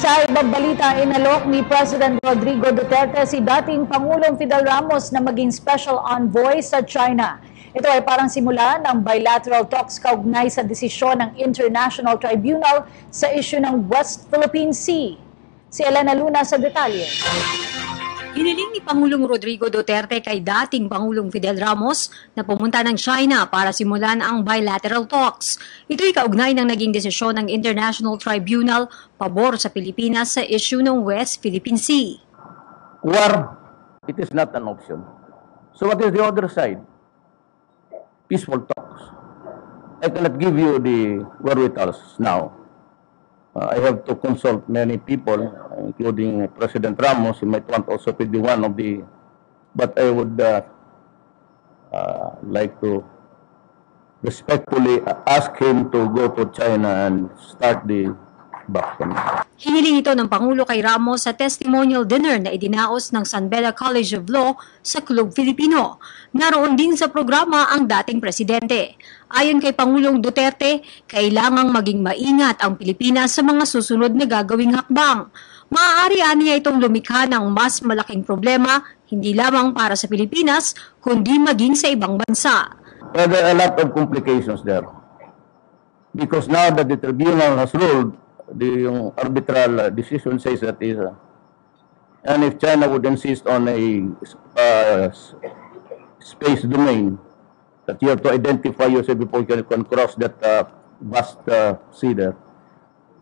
Sa ibang balita, inalok ni President Rodrigo Duterte si dating Pangulong Fidel Ramos na maging special envoy sa China. Ito ay parang simula ng bilateral talks kaugnay sa desisyon ng International Tribunal sa isyu ng West Philippine Sea. Si Elena Luna sa detalye. Hiniling ni Pangulong Rodrigo Duterte kay dating Pangulong Fidel Ramos na pumunta ng China para simulan ang bilateral talks. Ito'y kaugnay ng naging desisyon ng International Tribunal pabor sa Pilipinas sa issue ng West Philippine Sea. War, it is not an option. So what is the other side? Peaceful talks. I cannot give you the wherewithals now. I have to consult many people, including President Ramos. He might want also to be one of the, but I would like to respectfully ask him to go to China and start the vaccine. Hiniling ito ng Pangulo kay Ramos sa testimonial dinner na idinaos ng San Beda College of Law sa Club Filipino. Naroon din sa programa ang dating presidente. Ayon kay Pangulong Duterte, kailangang maging maingat ang Pilipinas sa mga susunod na gagawing hakbang. Maaari niya itong lumikha ng mas malaking problema, hindi lamang para sa Pilipinas, kundi maging sa ibang bansa. Well, there are a lot of complications there. Because now that the tribunal has ruled, the arbitral decision says that is, and if China would insist on a space domain, that you have to identify yourself before you can cross that vast sea there,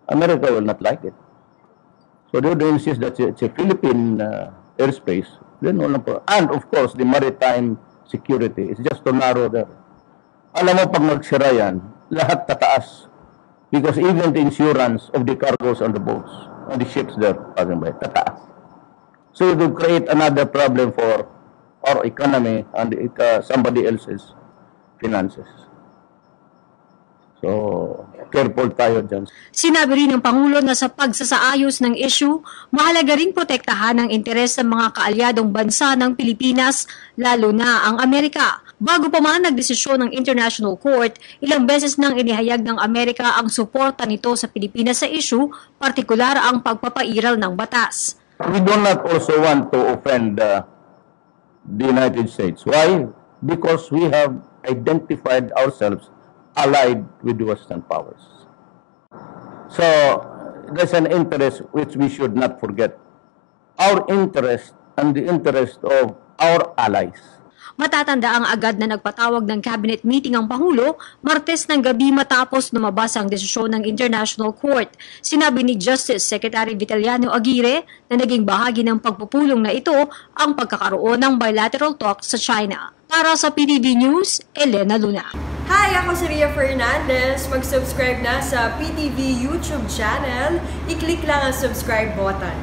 America will not like it. So they would insist that it's a Philippine airspace. Then, and of course, the maritime security is just to narrow there. Alam mo, pag nagsira yan, lahat tataas. Because even the insurance of the cargoes on the boats, on the ships there, passing by, tataas. So it will create another problem for our economy and somebody else's finances. So, careful tayo dyan. Sinabi rin ng Pangulo na sa pagsasaayos ng issue, mahalaga rin protektahan ang interes ng mga kaalyadong bansa ng Pilipinas, lalo na ang Amerika. Bago pa man nagdesisyon ng International Court, ilang beses nang inihayag ng Amerika ang suporta nito sa Pilipinas sa issue, partikular ang pagpapairal ng batas. We do not also want to offend the United States. Why? Because we have identified ourselves allied with the Western powers. So, there's an interest which we should not forget. Our interest and the interest of our allies. Matatanda ang agad na nagpatawag ng cabinet meeting ang Pangulo, Martes ng gabi matapos lumabas ang desisyon ng International Court. Sinabi ni Justice Secretary Vitaliano Aguirre na naging bahagi ng pagpupulong na ito ang pagkakaroon ng bilateral talks sa China. Para sa PTV News, Elena Luna. Hi, ako si Ria Fernandez. Mag-subscribe na sa PTV YouTube channel. I-click lang ang subscribe button.